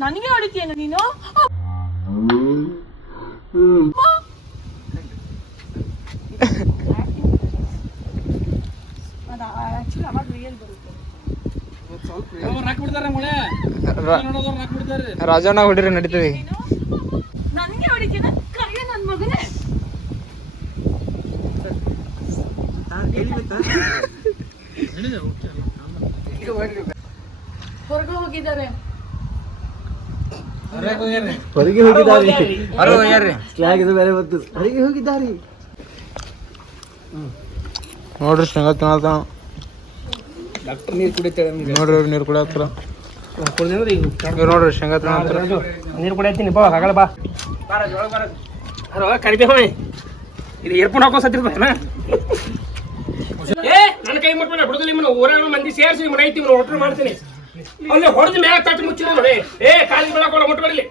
ನನಗೆ ಹೊಡಿತೀಯನ ನೀನು? ರಾಜಣ್ಣ ಹೊಡಿರಿ ನಡೀತದೆ. ನನಗೆ ಹೊಡಿತೀನ ಕರಿಯ ನನ್ನ ಮಗನೇ. ಹೊರಗೆ ಹೋಗಿದ್ದಾರೆ. ಹೊರಗೆ ಹೋಗಿದ್ದಾರೆ. ನೋಡ್ರಿ ಶೇಂಗಾ ತಿನ್ನತ್ತ. ಡಾಕ್ಟರ್ ನೀರು ಕುಡಿತಾಳೆ ನೋಡ್ರಿ ನೀರು ಕುಡಿಯತ್ತಾರ. ನೋಡ್ರಿ ಶೇಂಗಾ ತಿನ್ನತ್ತಾರ. ನೀರು ಕುಡಿಯತ್ತೀನಿ ಬಾ ಹಾಗಲ್ಲ ಬಾ ಕರಿಬೇವ ಇದು ಏರ್ಪೋರ್ಟ್ ಹಾಕೋ ಸತ್ತಿರ್ತಾನ. ಏ ನನ್ನ ಕೈ ಮುಟ್ಬೇಡ ಬಿಡುದಿಲ್ಲ ನಿಮ್ಮನ್ನ ಊರಾಗ ಮಂದಿ ಸೇರಿಸಿ ಮನೆ ಐತಿ ಹೋಟ್ರು ಮಾಡ್ತೀನಿ. ಅಲ್ಲಿ ಹೊಡೆದು ಮ್ಯಾಗ ತಟ್ಟು ಮುಚ್ಚಿದ ನೋಡಿ. ಏ ಕಾಲಿಗೆ ಬೆಳಕೋಣ ಮುಟ್ಬೇಡಲಿ.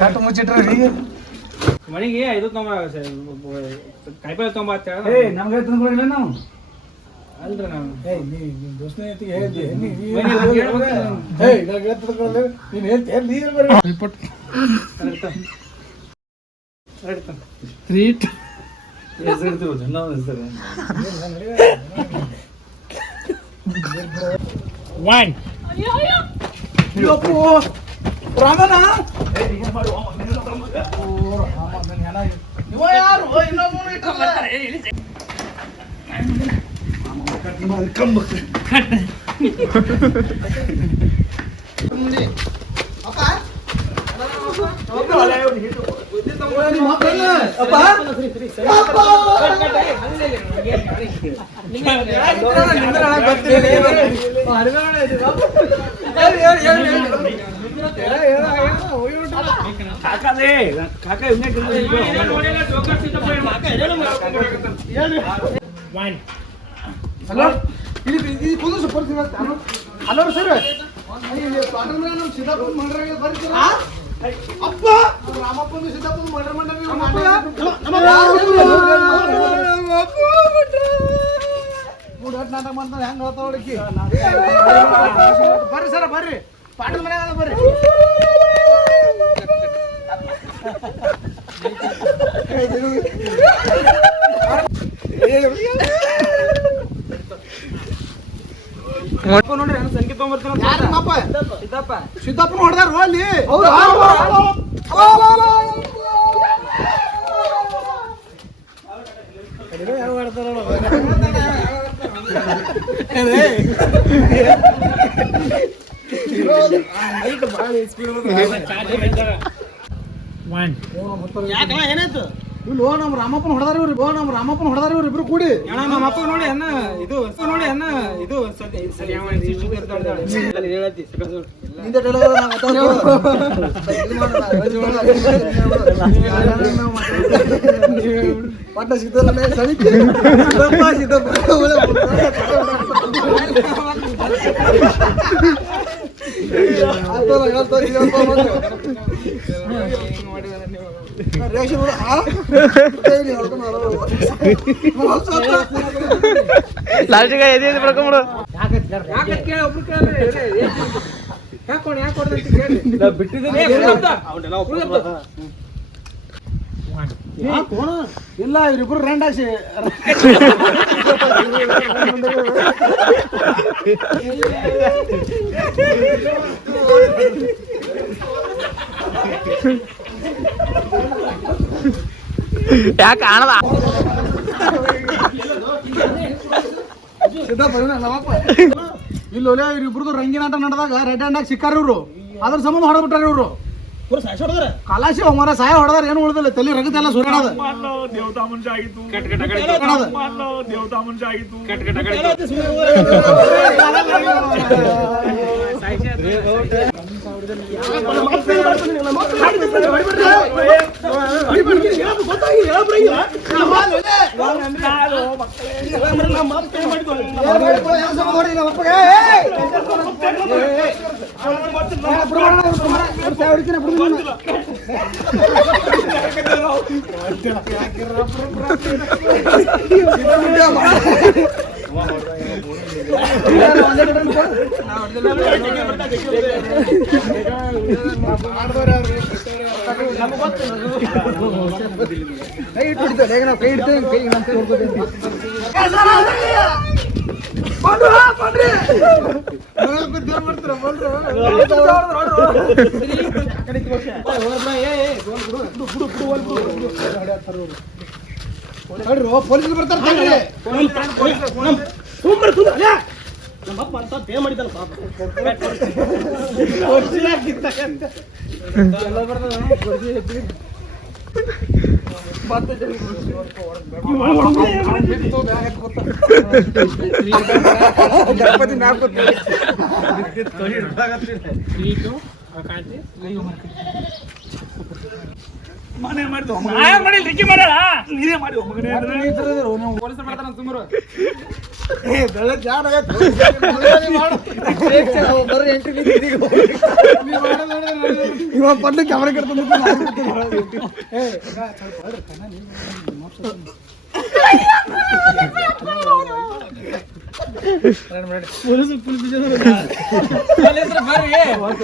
ತಟ್ಟು ಮುಚ್ಚಿಟ್ರಿ ಮನೆಗೆ ಇದು ಕಾಯಿಪಲ್ಲೆ ತೊಂಬ ನಮ್ಗೆ ತಂದ್ಕೊಡಿಲ್ಲ ನಾವು ಅಲ್ರಿ ನಾವು ಹಲೋ ಸರ್ ಅಪ್ಪ ರಾಮಪ್ಪನ ಸಿದ್ದಾಪುರ ಮರ್ಡರ್ ನಾಟಕ ಮಾಡ್ತಾರೆ ಹೆಂಗ್ ಹೇಳ್ತಾವ ಹುಡುಕಿ. ಬರ್ರಿ ಸರ ಬರ್ರಿ ಪಾಟೀಲ್ ಮನ್ಯಾಗ ಬರ್ರಿ. ನೋಡ್ರಿ ಸಂಖ್ಯೆ ತಗೊಂಡ್ಬರ್ತೀನಿ. ಸಿದ್ದಪ್ಪನ ಹೊಡೆದಾರ ಅಲ್ಲಿ. ಏನಾಯ್ತು? ಇಲ್ಲ ನಮ್ಮ ರಾಮಪ್ಪನ ಹೊಡೆದಾರ ಇವ್ರು ಇಬ್ರು ಕೂಡಿ. ನಮ್ಮ ಅಪ್ಪ ನೋಡಿ ಅನ್ನ ಇದು ನೋಡಿ ಅನ್ನ ಇದು ಪಟ್ಟ ಸಿದ್ದಲ್ಲ ಲಾಸ್ಟಿಗೆ ಎದೆ ಪಡ್ಕೊಂಬಿಡು. ಇಲ್ಲ ಇವ್ರಿಬ್ರು ರಂಡಾಸಿ ಯಾಕೆ ಕಾಣದ ಇಲ್ಲ ಇವ್ರಿಬ್ರದ್ದು ರಂಗಿನಾಟ ನಡೆದಾಗ ರೆಡ್ ಹ್ಯಾಂಡ್ ಆಗಿ ಸಿಕ್ಕಾರ ಇವ್ರು. ಅದ್ರ ಸಂಬಂಧ ಹೊಡೆದ್ಬಿಟ್ಟಾರ ಇವ್ರು. ಕಲಾಶಿ ಮರ ಸಾಯ ಹೊಡೆದಾರ ಏನು ಉಳಿದಿಲ್ಲ. ತಲೆ ರಗತೆಲ್ಲ ಸುರಾಡದ ದೇವತಾ ಮನುಷ್ಯ ಆಗಿತ್ತು. ಕೈ ಇಟ್ಟು ಹೇಗೆ ನಾವು ಕೈ ಇಡ್ತೇವೆ ಕೈ ಪೊಲೀಸ್ ಬರ್ತಾರೆ ನಮ್ಮಪ್ಪ ಅಂತ ಪೇ ಮಾಡಿದ್ದಲ್ಲ ಪಾಪ ಗಣಪತಿ ಮ್ಯಾಪ್ ಮನೆ ಮಾಡಿದ್ವು ನೀರೇ ಮಾಡಿ ಪೊಲೀಸರು ಬರ್ತಾರ ಸುಮಾರು ಇವಾಗ ಪಡ್ಲು ಕ್ಯಾಮ್ರಾ ಕಟ್ಕೊಂಡು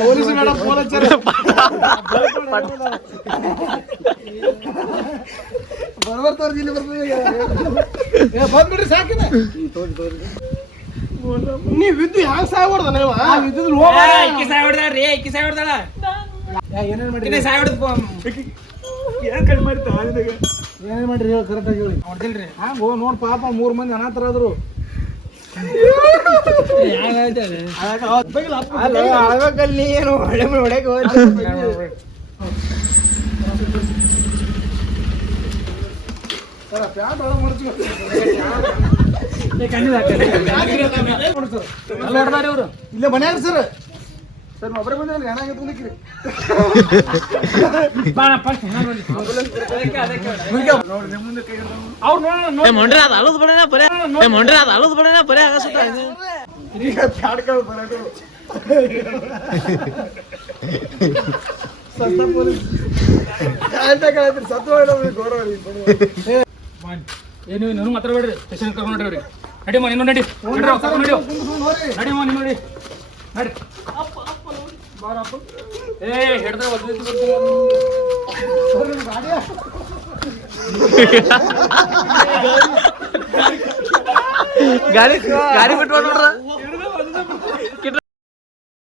ಪೊಲೀಸ್ ಮೇಡಮ್ ಬರ್ಬರ್ತಾರ ಇಲ್ಲಿ ಬರ್ತದೆ ಬಂದ್ಬಿಡ್ರಿ ಸಾಕಿನ ನೀವ್ ಇದ್ದು ಹ್ಯಾಂಗ ಸಾಯ್ ಹೊಡ್ದ ನೀವು ಏನೇನ್ ಮಾಡ್ರಿ ಹೇಳಿ ಕರೆಕ್ಟ್ ಆಗಿ ಹೇಳಿ ನೋಡ್ತಿಲ್ರಿ ಹಂಗ ನೋಡ್ ಪಾಪ 3 ಮಂದಿ ಅನಾಥರಾದ್ರು ಅಳ್ಬೇಕಲ್ಲಿ ಏನು ಹೊಡೆಕ್ ಇಲ್ಲೇ ಮನ್ಯಾಗ ಸರ್ ಸರ್ ಒಬ್ಬರೇ ಬಂದ್ರೆ ಹೆಣ ಎತ್ಕೊಂಡಿಕ್ರಿ ಮೊಂಡ್ರೆ ಅದು ಅಲದ್ ಬಿಡೋಣ ಬರೇ ಮೊಂಡ್ರೆ ಅದು ಅಲದ್ ಬಿಡೋಣ ಬರೇ ಆಗಸುತ್ತ ಈಗ ಪ್ಯಾಡ್ಗಳು ಬರೋದು ಸತ್ತ ಪೊಲೀಸ್ ಸತ್ತು ಗೌರವ ಏನು ನಾನು ಮಾತಾಡ್ಬೇಡ್ರಿ ಸ್ಟೇಷನ್ ಕರ್ಕೊಂಡು ನೋಡ್ರಿ ಅವ್ರಿಗೆ ನಡಿಯಮ್ಮ ನೀನು ನಡಿ ನಡಿಯಮ್ಮ ನೀನು ನೋಡಿ ನಡಿ ಏ ಹಿಡ್ದ್ರೆ ಗಾಡಿ ಗಾಡಿ ಬಿಟ್ಟು